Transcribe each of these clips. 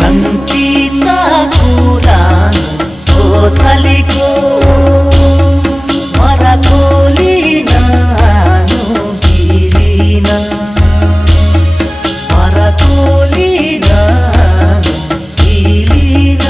संगीता कुरान ओसलीको मराकोलिन आनो गिरिन मराकोलिन आनो गिरिन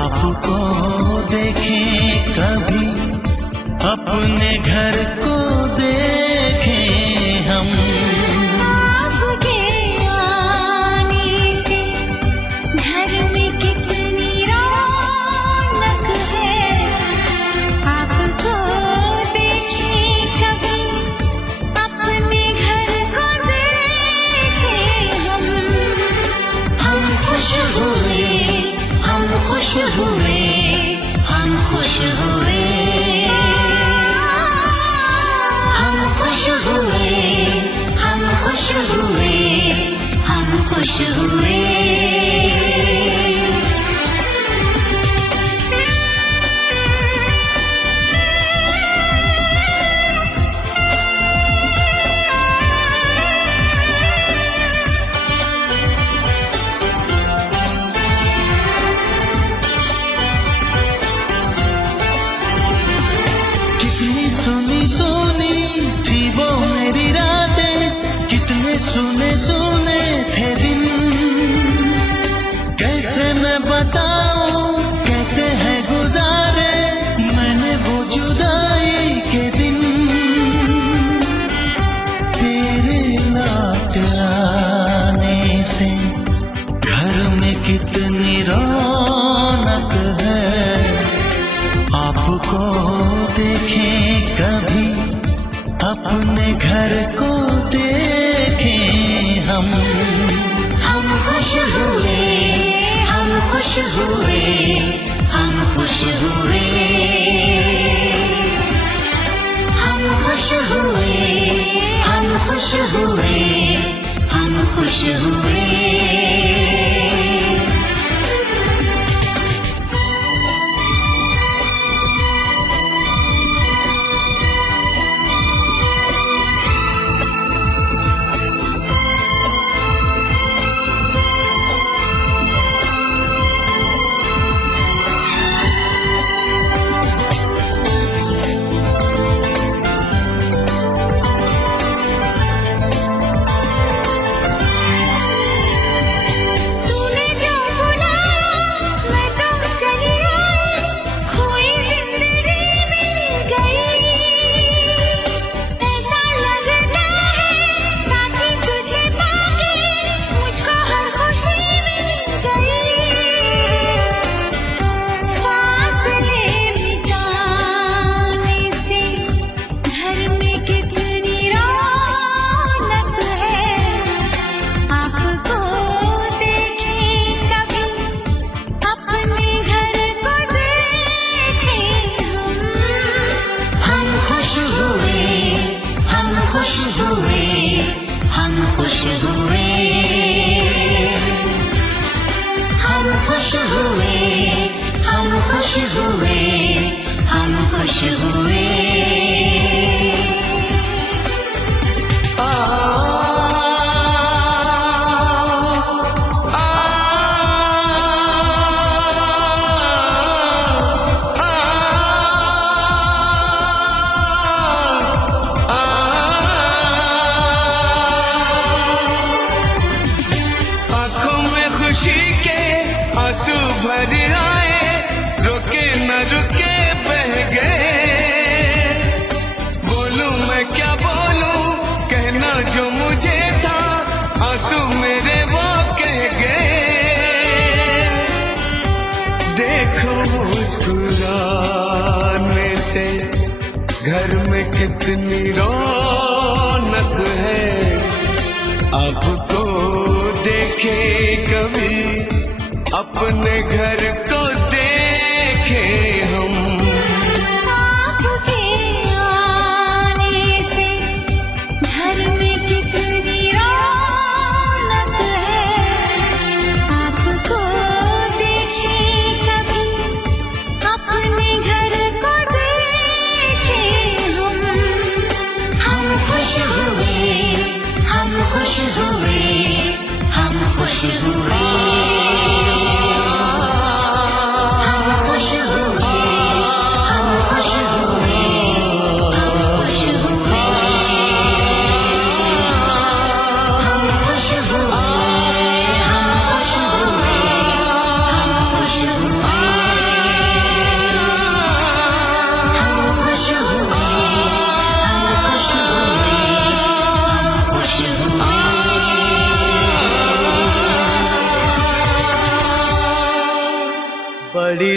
आपको देखें कभी, अपने घर को देखें हम। आपके आने से घर में कितनी रौनक है, आपको देखें कभी, अपने घर को देखें हम। हम खुश हुए, हम खुश हुए, हम खुश हुए, हम खुश हुए, हम खुश हुए, हम खुश हुए। कितनी सुनी सुनी थी वो मेरी रातें, कितने सुने सुने थे दिन। कैसे मैं बताऊं कैसे है गुजारे मैंने वो जुदाई के दिन। तेरे लौट आने से घर में कितनी रौनक है, आपको देखें कभी, अपने घर को देखें हम। हम खुश हुए, हम खुश हुए, हम खुश हुए, हम खुश हुए, हम खुश हुए, हम खुश हुए। तूने जो बुलाया मैं तो चली आई, खोई जिंदगी मिल गई। ऐसा लगता है साथी तुझे पाके मुझको हर खुशी मिल गई। फासले मिटाने से घर में कितनी रौनक है, आपको देखें कभी, अपने घर को देखें हम। हम खुश हुए, हम खुश हुए, हम खुश हुए, हम खुश हुए, हम खुश हुए, हम खुश हुए। आंखों में खुशी के आंसू भर आए, रुके न रुके बह गए। बोलूं मैं क्या बोलूं, कहना जो मुझे था आंसू मेरे वो कह गए। देखो मुस्कुराने से घर में कितनी रौनक है, आपको देखे कभी, अपने घर को देखे हम। आपके आने से घर में कितनी रौनक है, आपको देखें कभी, अपने घर को देखें हम। हम खुश हुए, हम खुश हुए, हम खुश हुए,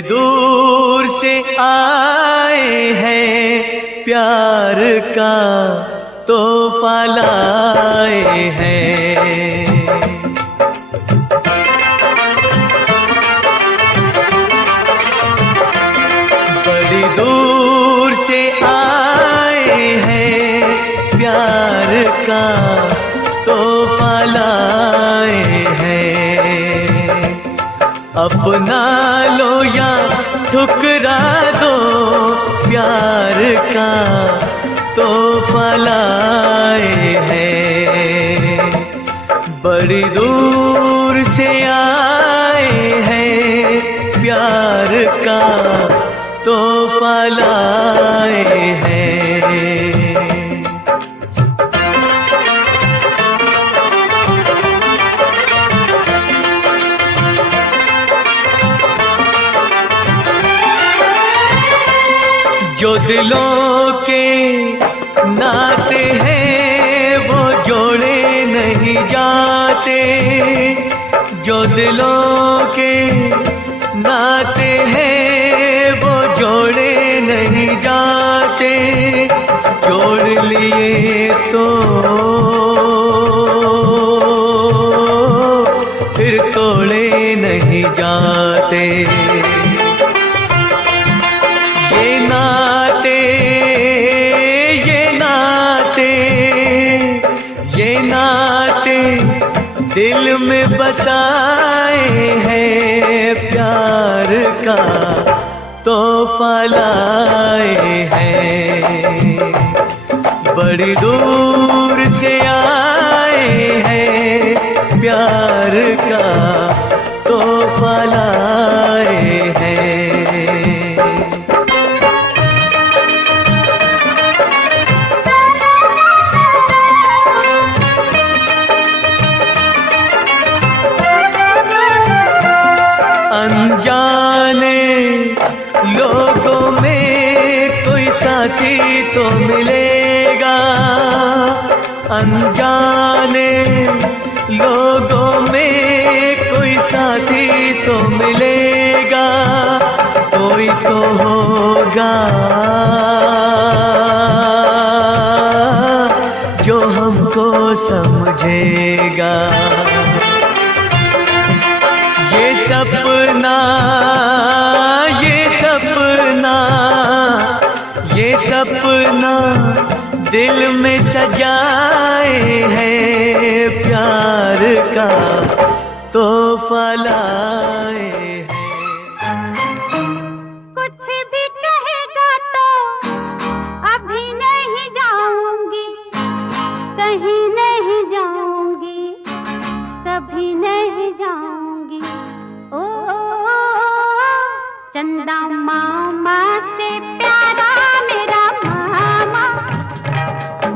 दूर से आए हैं, प्यार का तोहफा लाए हैं। बड़ी दूर से आए हैं, प्यार का तोहफा लाए हैं। अपना लो या ठुकरा दो, प्यार का तोहफा लाए हैं। बड़ी दूर से आए हैं, प्यार का तोहफा लाए हैं। जो दिलों के नाते हैं वो जोड़े नहीं जाते, जो दिलों के नाते हैं वो जोड़े नहीं जाते। जोड़ लिए तो फिर तोड़े नहीं जाते। ये नाते, ये नाते, ये नाते दिल में बसाए हैं, प्यार का तोहफा लाए हैं। बड़ी दूर से आए हैं, प्यार का तोहफा लाए हैं। अनजाने लोगों में कोई साथी तो मिलेगा, अनजाने लोगों में कोई साथी तो मिलेगा। कोई तो होगा जो हमको समझेगा। ये सपना, ये सपना, ये सपना दिल में सजाए हैं, प्यार का तोहफा लाए हैं। कुछ भी कहेगा तो अभी नहीं जाऊंगी, कहीं नहीं जाऊंगी, कभी नहीं जाऊंगी। ओ चंदा मामा से प्यारा मेरा मामा,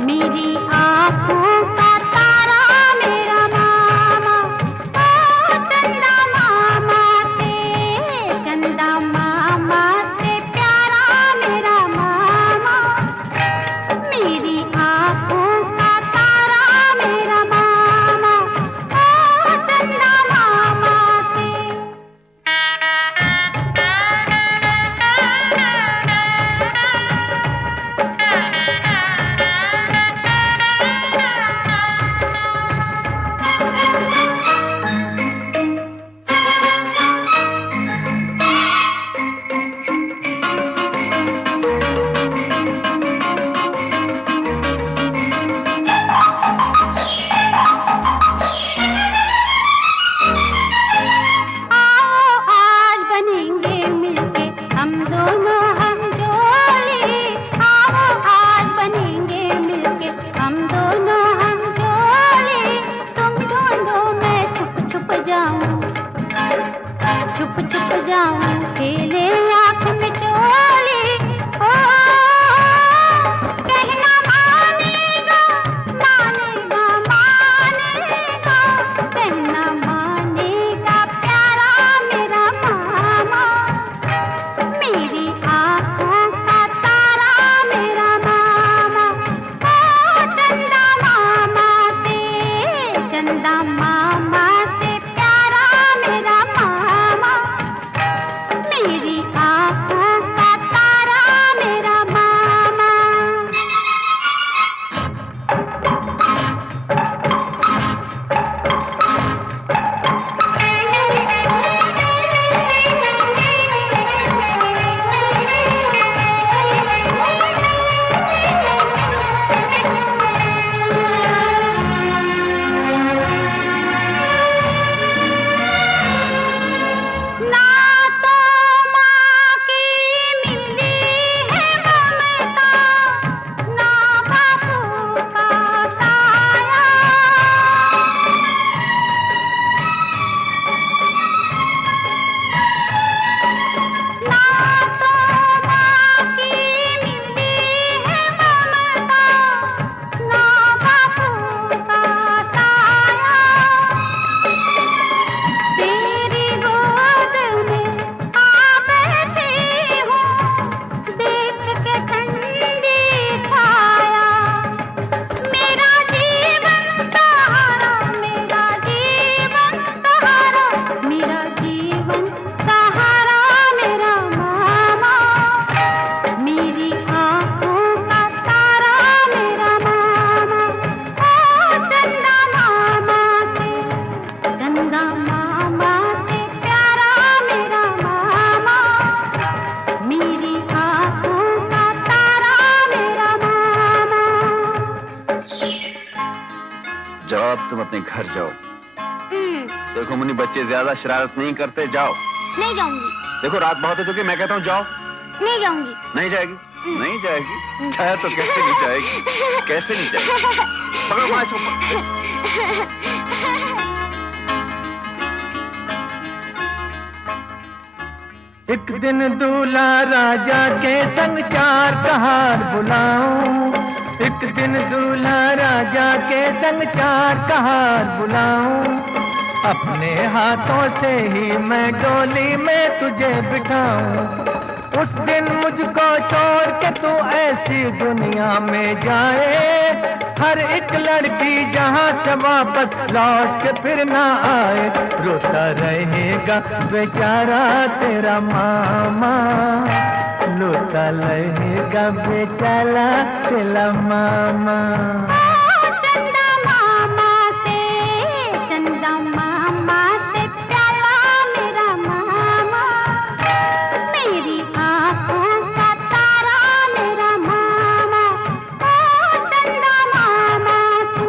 मेरी आँखों का तारा मेरा मामा। ओ चंदा मामा से प्यारा मेरा मामा, मेरी आँखों का तारा मेरा मामा। ओ चंदा मामा से आँखों का तारा मेरा मामा। ना तो माँ की मिली है ममता, ना बापू का साया। ना तो माँ की मिली है ममता, ना बापू का साया। तेरी गोद में आ बैठी हूँ, देख के ठंडी छाया। मेरा जीवन सहारा, मेरा जीवन सहारा, मेरा जीवन सहारा मेरा मामा। मेरी आँखों का तारा मेरा मामा। ओ चंदा मामा से, चंदा मामा से प्यारा मेरा मामा। मेरी आँखों का तारा मेरा मामा। जाओ अब तुम अपने घर जाओ। देखो मुन्नी, बच्चे ज्यादा शरारत नहीं करते, जाओ। नहीं जाऊंगी, देखो रात बहुत हो चुकी है, मैं कहता हूँ जाओ। नहीं जाऊंगी। नहीं जाएगी? नहीं जाएगी? जाए तो कैसे नहीं जाएगी? कैसे नहीं जाएगी? पकड़ो माँ इसको। एक दिन दूल्हा राजा के संग चार कहार बुलाऊं। एक दिन दूल्हा राजा के संग चार कहार बुलाऊं। अपने हाथों से ही मैं डोली में तुझे बिठाऊं। उस दिन मुझको छोड़ के तू ऐसी दुनिया में जाए, हर एक लड़की जहां से वापस लौट के फिर ना आए। रोता रहेगा बेचारा तेरा मामा, रोता रहेगा बेचारा तेरा मामा। चंदा मामा से, चंदा मामा से प्यारा मेरा मामा। मेरी आँखों का तारा मेरा मामा। ओ चंदा मामा से।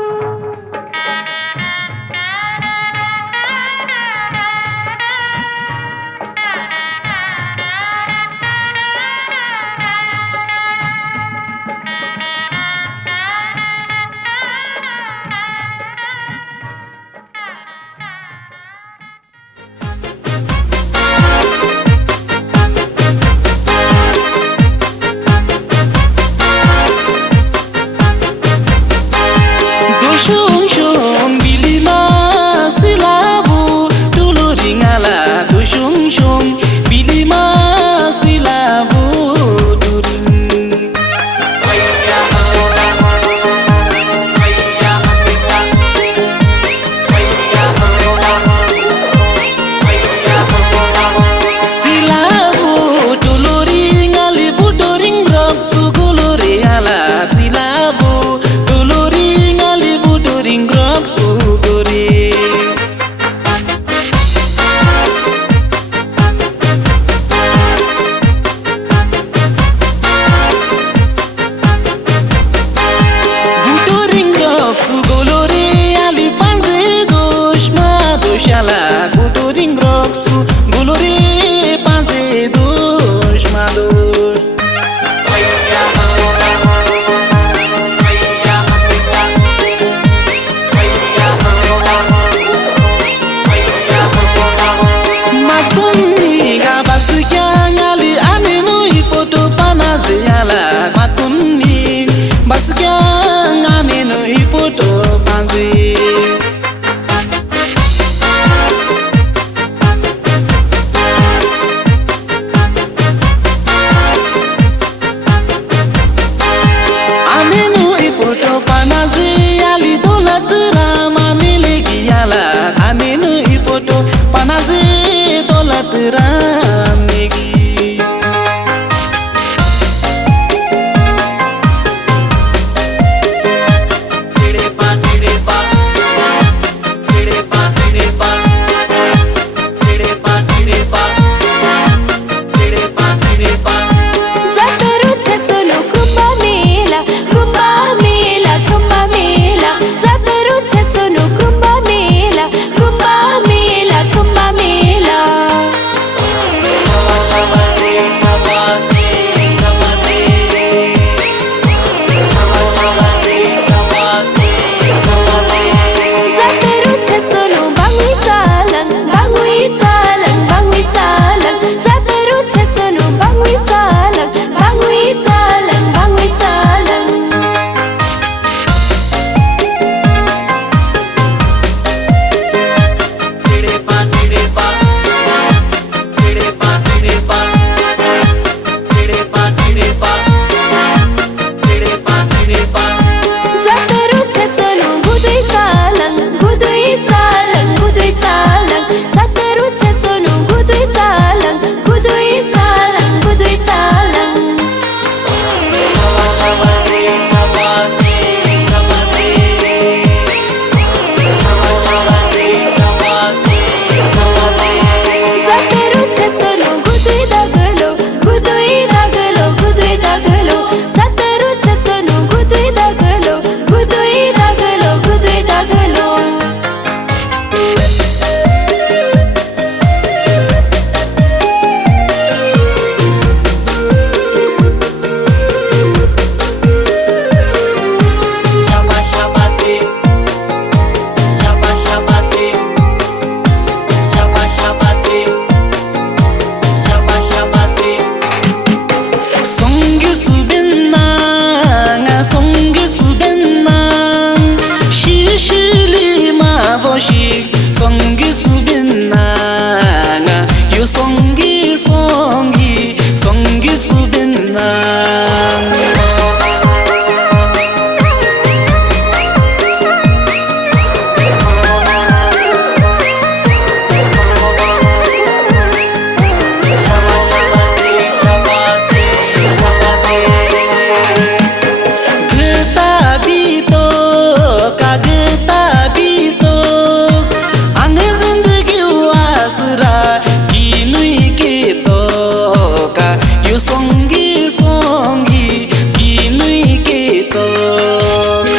सँगी सँगी किनुई के त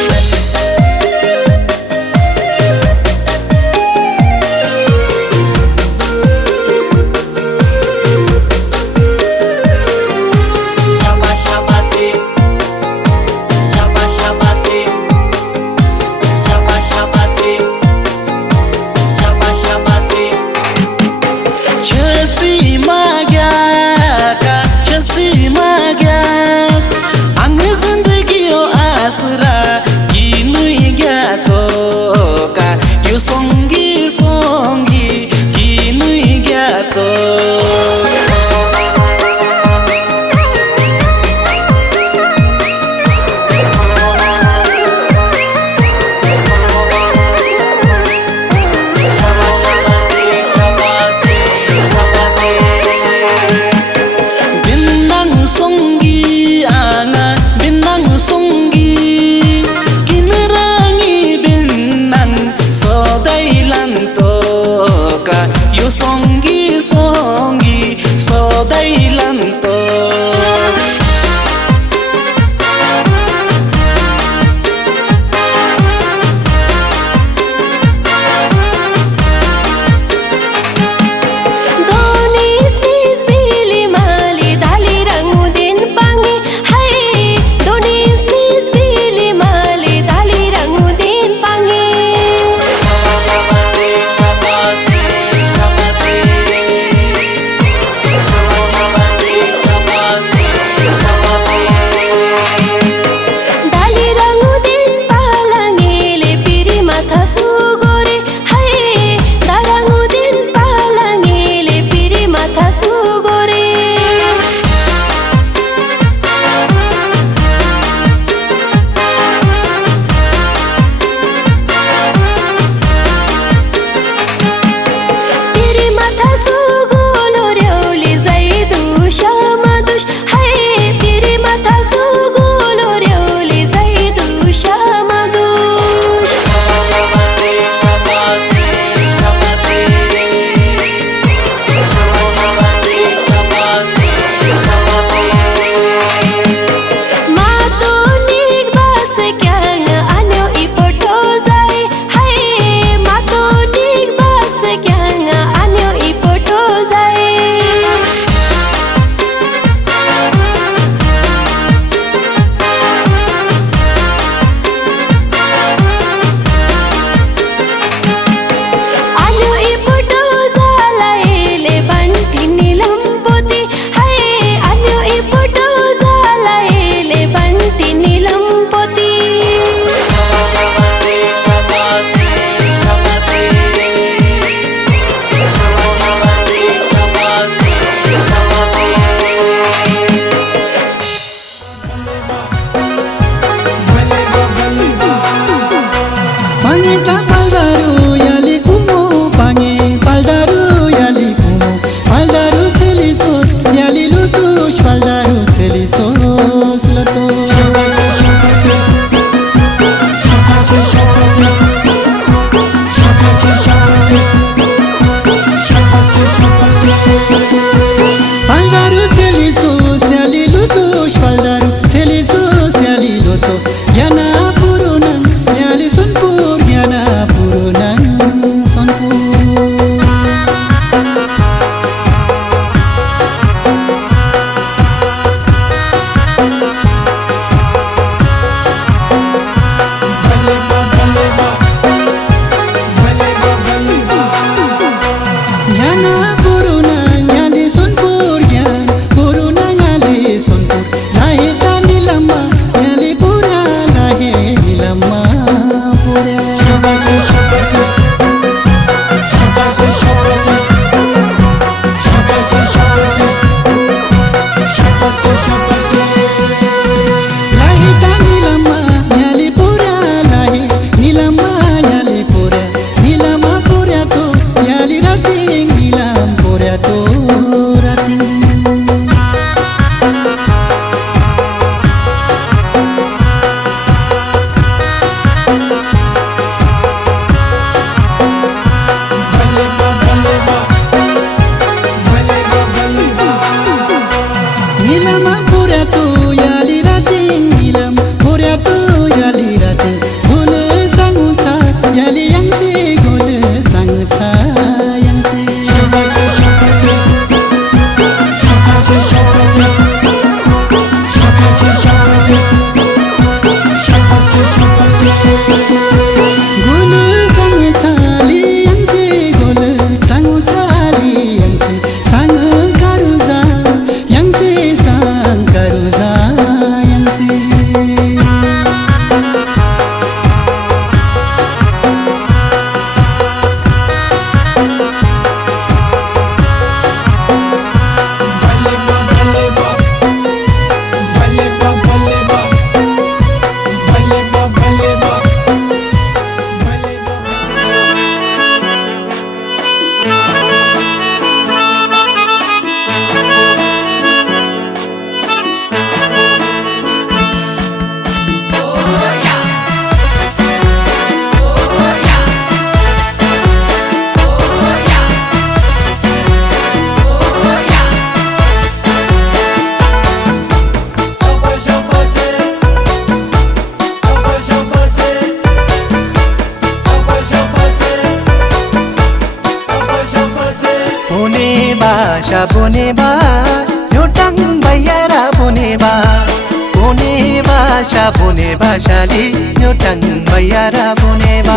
भाषा बोने भाषाली न्योटाङ भैयारा बोने बा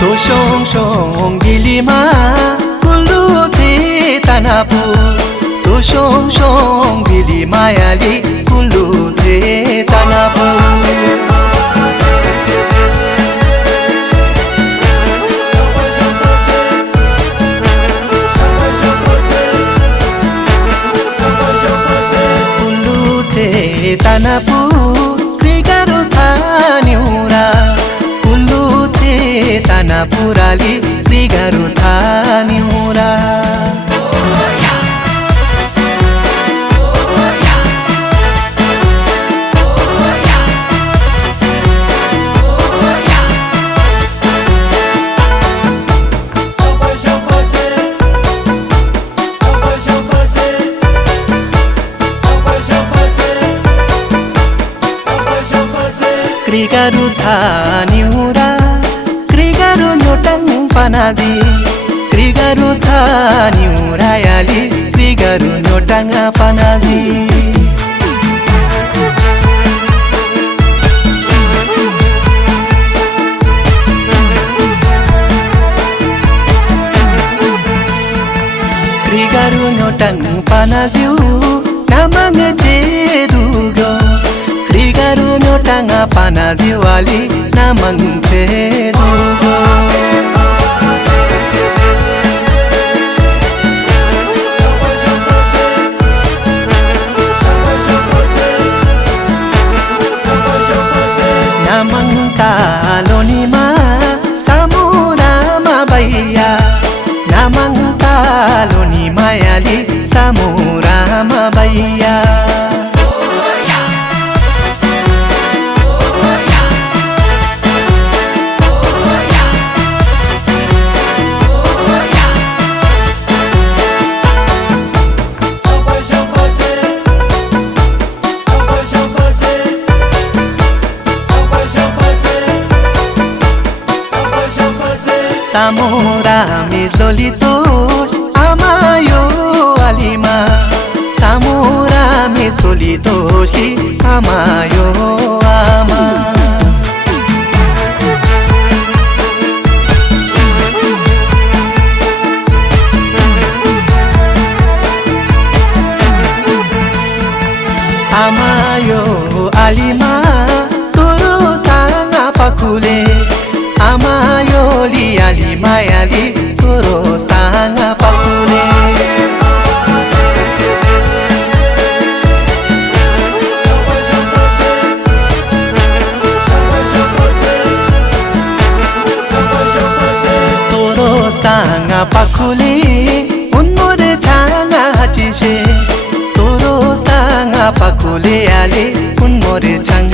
तो शोङ शोङ गिलीमा कुल्लु थे तनापु तो शोङ शोङ गिली मायाली कुल्लु थे तनापु तनापु क्रिगारु थान्युरा कुल्लु थे तनापुराली क्रिगारु थान्युरा क्रिगारु थान्युरा क्रिगारु न्योटाङ पनाजी क्रिगारु थान्युरा याली क्रिगारु न्योटाङ पनाजी क्रिगारु न्योटाङ पनाजिउ नामाङ चेदुगो क्रिगारु न्योटाङ पनाजिवाली नामाङ चेदुगो नामाङ तालोनीमा सामुरामा भैया नामाङ तालोनी मायाली सामुरामा भैया सामुरा मेजोलितो आमायो आलिमा सामुरा मेजोलितो कि आमायो आमा आमायो आलिमा तोरो साना पकुले आमायो लियाली मायाली तोरो साना पकुले तोरो साना पकुले उन्मोरे छाना हचिसे तोरो साना पकुले आले उन्मोरे छाङ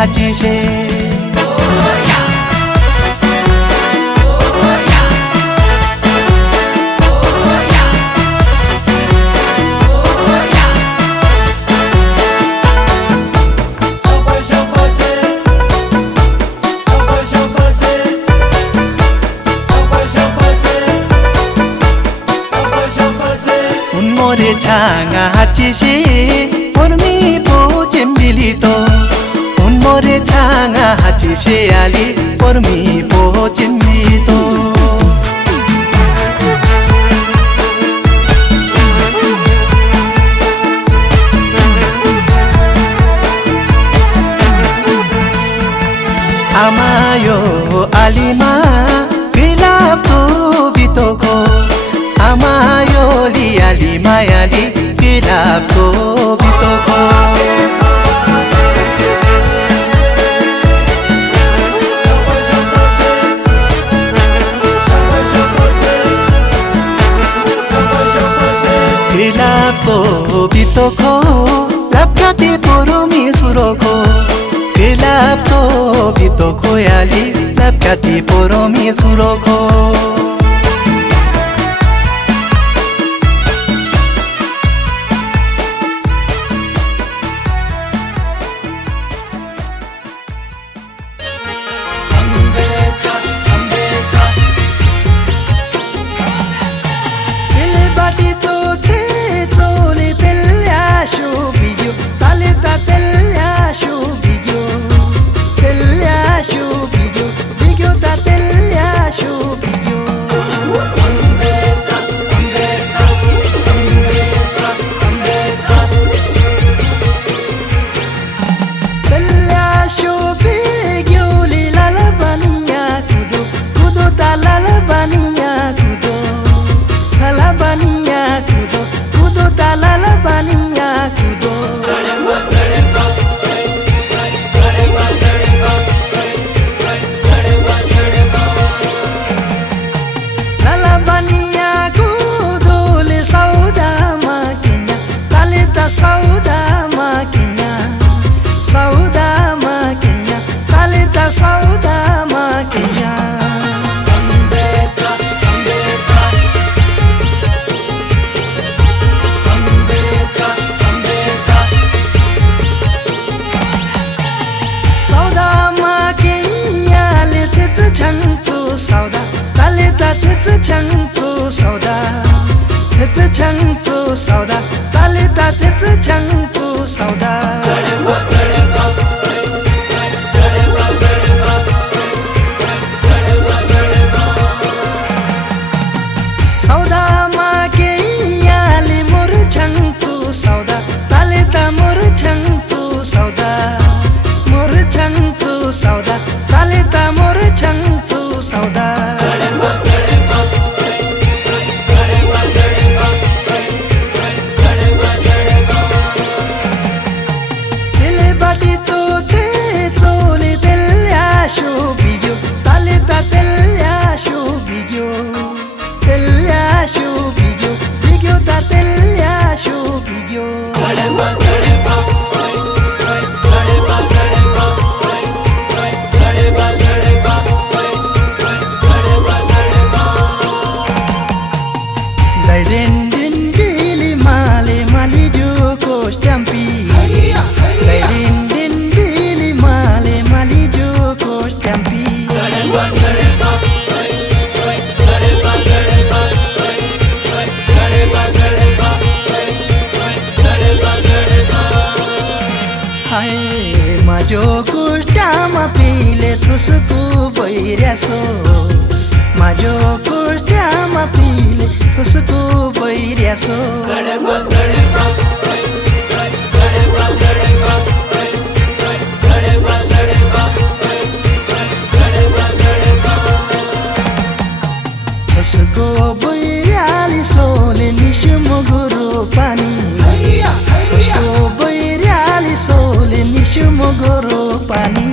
हचिसे उन्मोरे छाङा हाचिसे उर्मी पोचेम बिलितो उन्मोरे छाङा हाचिसे आली उर्मी पोचेम बिलितो आमायो आलिमा गिलाप बितोको आमायो लियाली Mayali गिलाप बितोको गिलाप बितोको lapkati poromi suroko गिलाप बितोको Yali lapkati poromi suroko baniya kudo, lala baniya kudo, kudo ta lala baniya kudo. Lala baniya kudo le sauda makinya, tale ta sauda makinya, sauda makinya, tale ta sauda makinya. sauda, tali ta tse chang tu sauda. Sauda ma ke ya li mur chang tu sauda, tali ta mur chang tu sauda, mur chang tu sauda, tali ta mur chang tu sauda. Majo kurtama pile thusku boiryaso, majo kurtama pile thusku boiryaso. Thusku boiryali sole nishmo guru pani, thusku boiryali sole nishmo guru pani.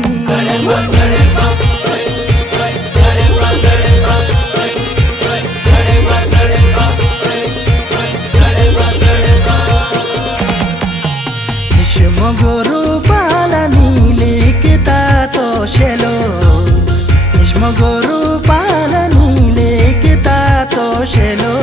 Nishmo guru palani lekta to shelo, nishmo guru palani lekta to shelo.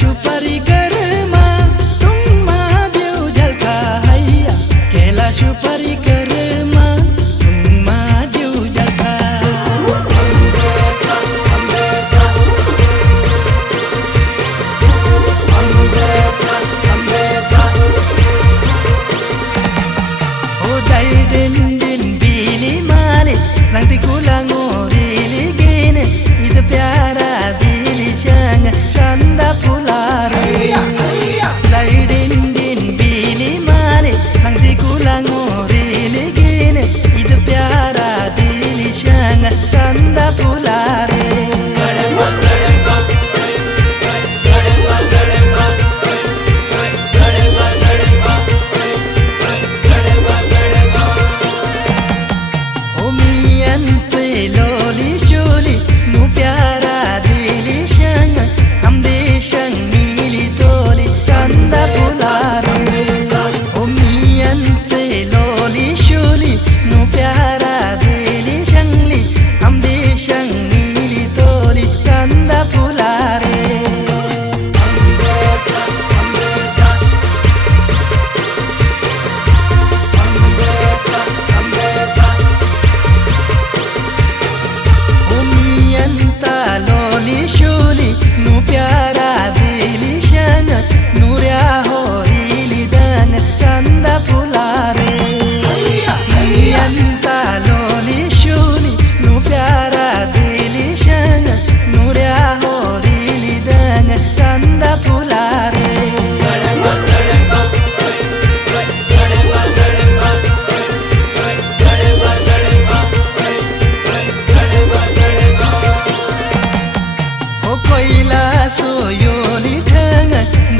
सुपारी गरमा तुङमा देउ झल्का हैया केला सुपारी गरमा तुङमा देउ झल्का o dai den den bili male zangti kulango rili gene id pyara dili chang chanda pulare dai den den bili male zangti kulango rili gene id pyara dili chang chanda pulare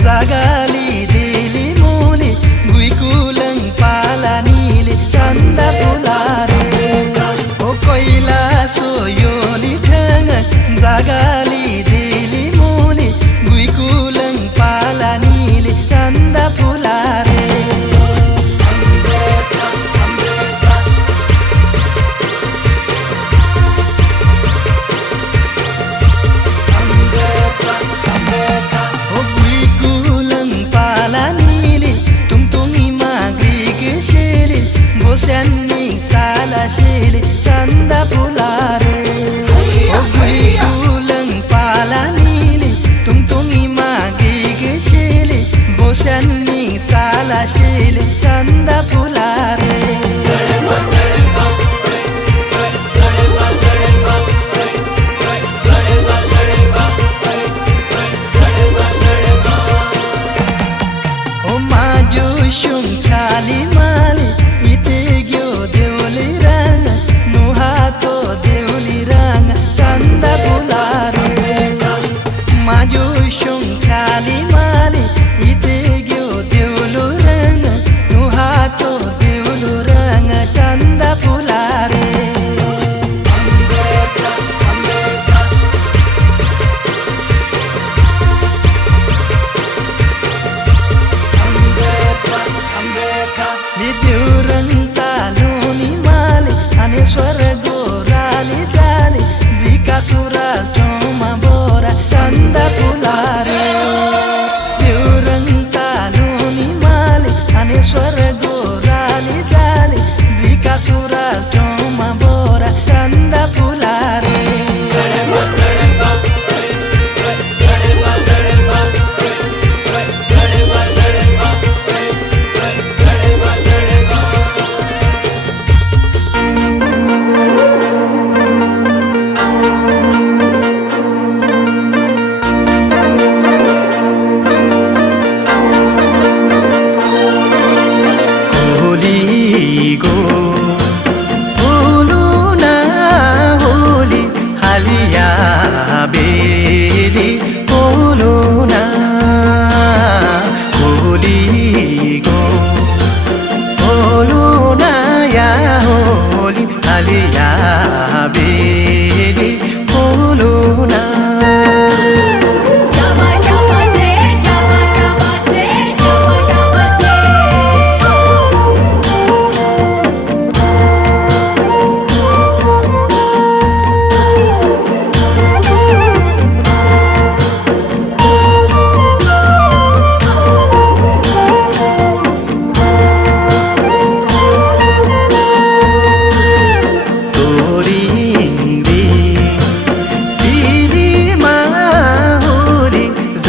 zagali dili muli gui kulang palanile chanda pulare o koila soyoli thanga zagali dili muli gui kulang palanile chanda pulare Bosanni tala shili chanda pulare o gui kulang palanili tungtungi magi gishili bosanni tala shili chanda pulare o maju shung chali mali itegyo deuli rang nuhato deuli rang chanda pulare maju shung khali mali itegyo deulu rang nuhato deulu rang chanda pulare ni diurang taluni mali ane swargo rali tali jika sural choma bora chanda pulare diurang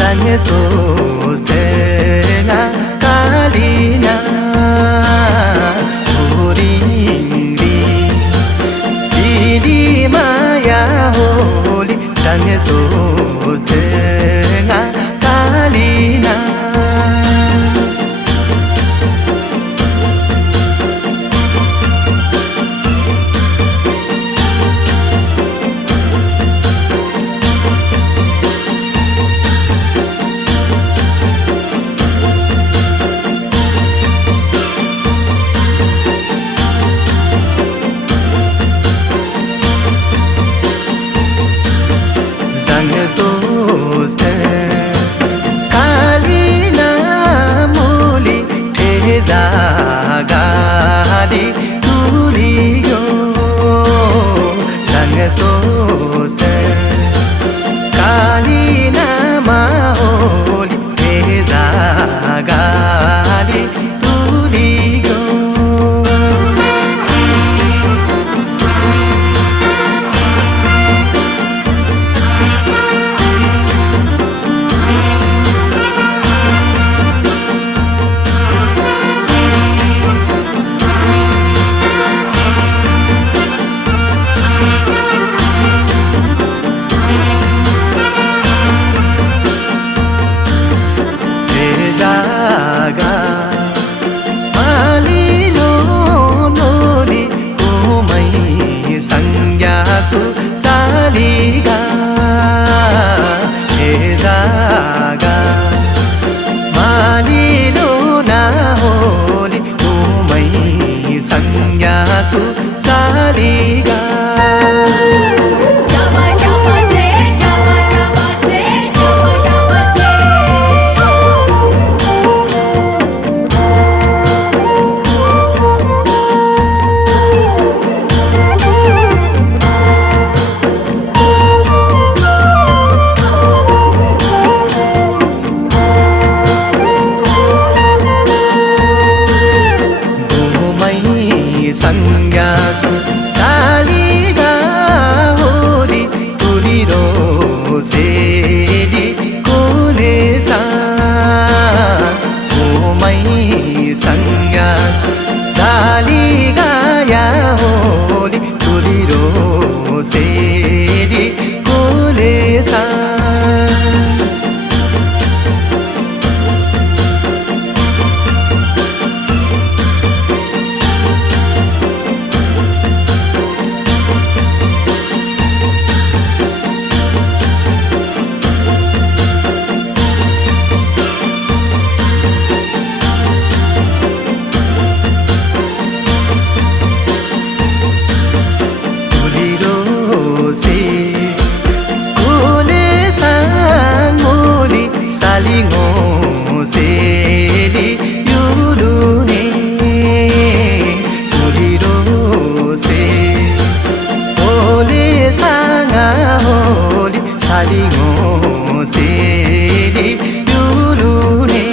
Sange Zostenga Kalina Uringri Didi Maya Holi Sange Zostenga Kalina Kalina muli tezagali tuliyo Sangatsoste Kalina maholi tezagali tuliyo Su saliga ezaga malilo na holi umai sanya su saliga Sanyasu saliga hori tuliro sedi kulesa umai sanyasu saliga ya hori tuliro sedi kulesa Salingo sedi yurune tuliro se ole sanga holi salingo sedi yurune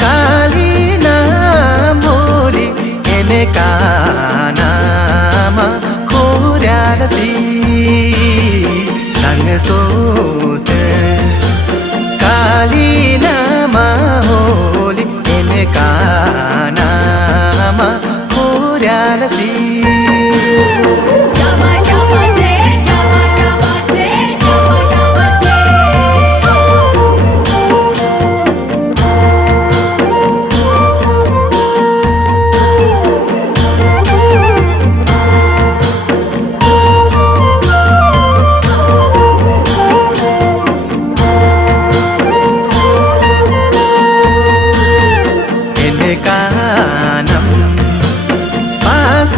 Kalina moli ene kanama koryalasi sang soste Kalina maholi ene kanama koryalasi Kanam pas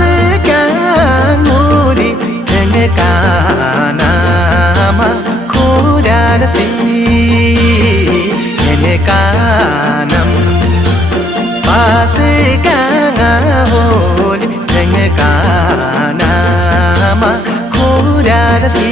गानम पासे गांगा होली रंग गाना मा खोराडसी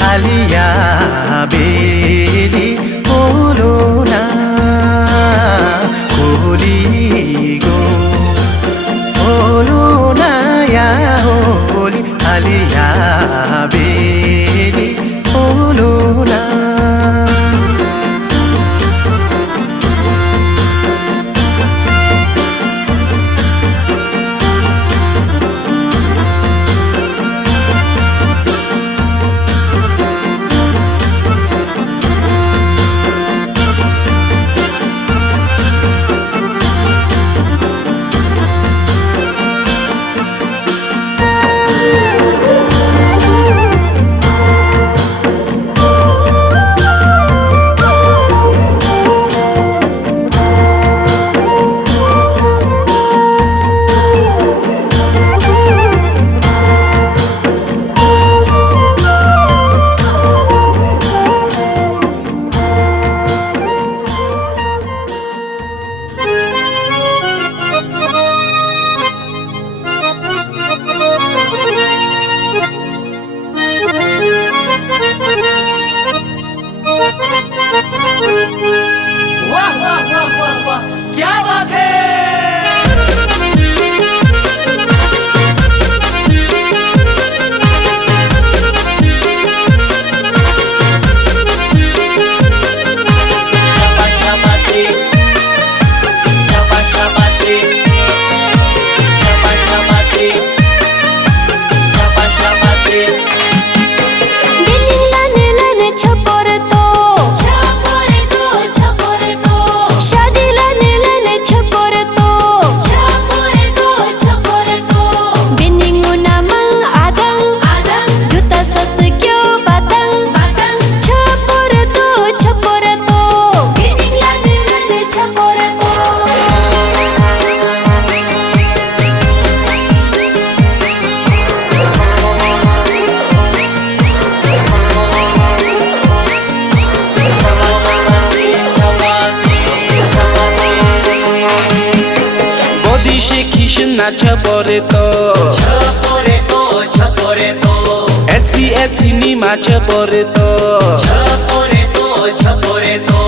हालिया बेली बोलोना होली गो बोलोना या होली हालिया बेली बोलोना क्या बात है। Chaporeto, Chaporeto, Chaporeto, eti ni ma chaporeto, Chaporeto, Chaporeto,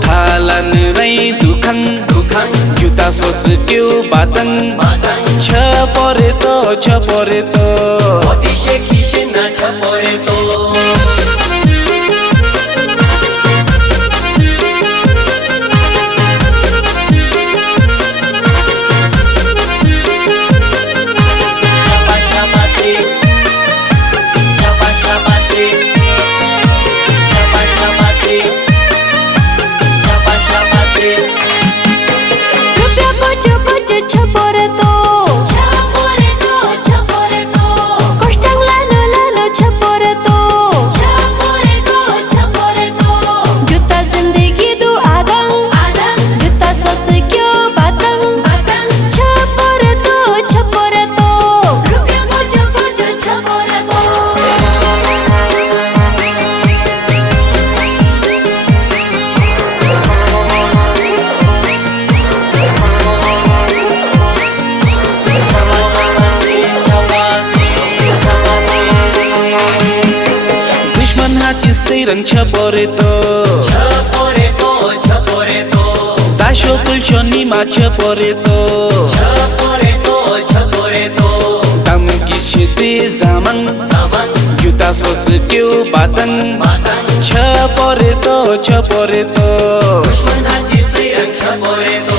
thalan rai dukhang, Dukhang, juta sos kyu batang, Batang, Chaporeto, Chaporeto, Odishe Kishna Chaporeto. Chaporeto, Chaporeto, Chaporeto, Kostang lano lano Chaporeto, Chaporeto, Chaporeto, juta zindagi du adang, adang, juta soch kyo batang, batang, Chaporeto, Chaporeto, rupya bojo bojo Chaporeto. Rang Chaporeto, Chaporeto, Chaporeto, Dasho Pulchoni ma Chaporeto, Chaporeto, Chaporeto, Tam Kishite Zaman, Zaman, Juta Sos Kyu Batang, Batang, Chaporeto, Chaporeto, Dushman Haji Sirang Chaporeto.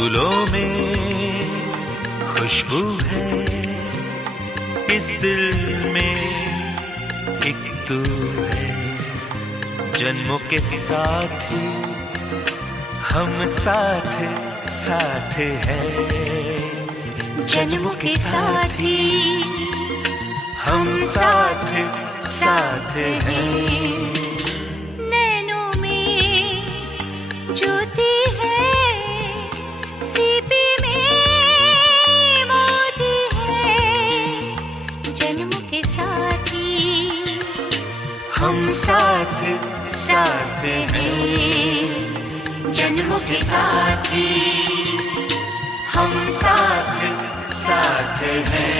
फूलों में खुशबू है, इस दिल में एक तू है। जन्मों के साथी हम साथ साथ हैं, जन्मों के साथी हम साथ साथ हैं। नैनों में ज्योति है, सीपी में मोती है, जन्मों के साथी हम साथ साथ हैं, जन्मों के साथी हम साथ साथ हैं।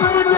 सौदा